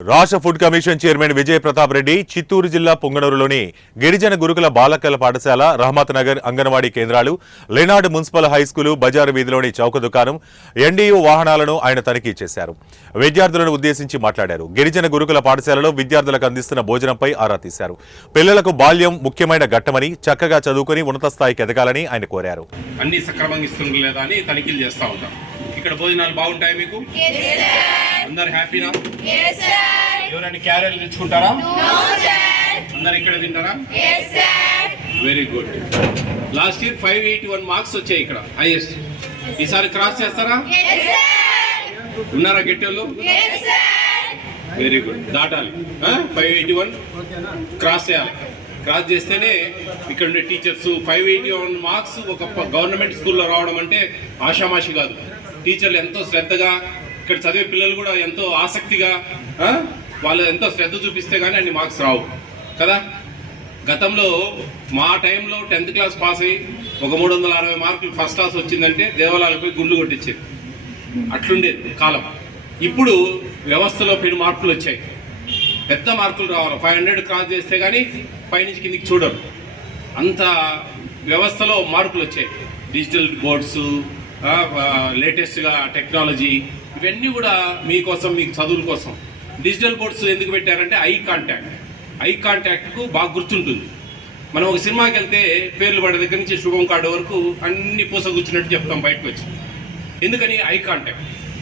రాష్ట్ర food commission chairman Vijay Pratap Reddy Chittoor జిల్లా పొంగనూరులోని గిరిజన గురుకుల బాలకల పాఠశాల రహమత్ నగర్ అంగన్వాడీ కేంద్రాలు లెనార్డ్ మున్సిపల్ హైస్కూలు బజారు వీధిలోని చౌక దుకాణం ఎన్డీయూ వాహనాలను ఆయన తనిఖీ చేశారు. విద్యార్థులను ఉద్దేశించి మాట్లాడారు. గిరిజన గురుకుల పాఠశాలలో విద్యార్థులకు అందిస్తున్న భోజనంపై ఆరా తీశారు. పిల్లలకు బాల్యం ముఖ్యమైన ఘట్టమని, చక్కగా చదువుకుని ఉన్నత స్థాయికి ఎదగాలని ఆయన కోరారు. అన్ని సక్రమంగా ఇస్తుండ్రు లేదా అని తనిఖీలు చేస్తూ ఉంటాం. ఇక్కడ భోజనాలు బాగుంటాయి మీకు? అందరు హ్యాపీనా? ఎవరైనా క్యారెట్లు తెచ్చుకుంటారా? అందరు ఇక్కడ తింటారా? Very good. Last year 581 marks వచ్చాయి ఇక్కడ హైయెస్ట్. ఈసారి క్రాస్ చేస్తారా? ఉన్నారా గెట్టోళ్ళు? Very good. దాటాలి. 581 క్రాస్ చేయాలి. క్రాస్ చేస్తేనే ఇక్కడ ఉండే టీచర్స్ 581 మార్క్స్ ఒక గవర్నమెంట్ స్కూల్లో రావడం అంటే ఆషామాషి కాదు. టీచర్లు ఎంతో శ్రద్ధగా, ఇక్కడ చదివే పిల్లలు కూడా ఎంతో ఆసక్తిగా, వాళ్ళు ఎంతో శ్రద్ధ చూపిస్తే కానీ అన్ని మార్క్స్ రావు కదా. గతంలో మా టైంలో 10th క్లాస్ పాస్ అయ్యి ఒక 360 మార్కులు ఫస్ట్ క్లాస్ వచ్చిందంటే దేవాలయాలపై గుళ్ళు కొట్టించేది. అట్లుండేది కాలం. ఇప్పుడు వ్యవస్థలో పెను మార్పులు వచ్చాయి. పెద్ద మార్కులు రావాలి. 500 క్రాస్ చేస్తే కానీ పైనుంచి కిందికి చూడరు. అంత వ్యవస్థలో మార్పులు వచ్చాయి. డిజిటల్ బోర్డ్స్, లేటెస్ట్గా టెక్నాలజీ, ఇవన్నీ కూడా మీకోసం, మీకు చదువుల కోసం. డిజిటల్ బోర్డ్స్ ఎందుకు పెట్టారంటే ఐ కాంటాక్ట్కు బాగా గుర్తుంటుంది. మనం ఒక సినిమాకి వెళ్తే పేర్లు పడే దగ్గర నుంచి శుభం కార్డు వరకు అన్ని పూస కూర్చున్నట్టు చెప్తాం బయటకు వచ్చి. ఎందుకని? Eye contact.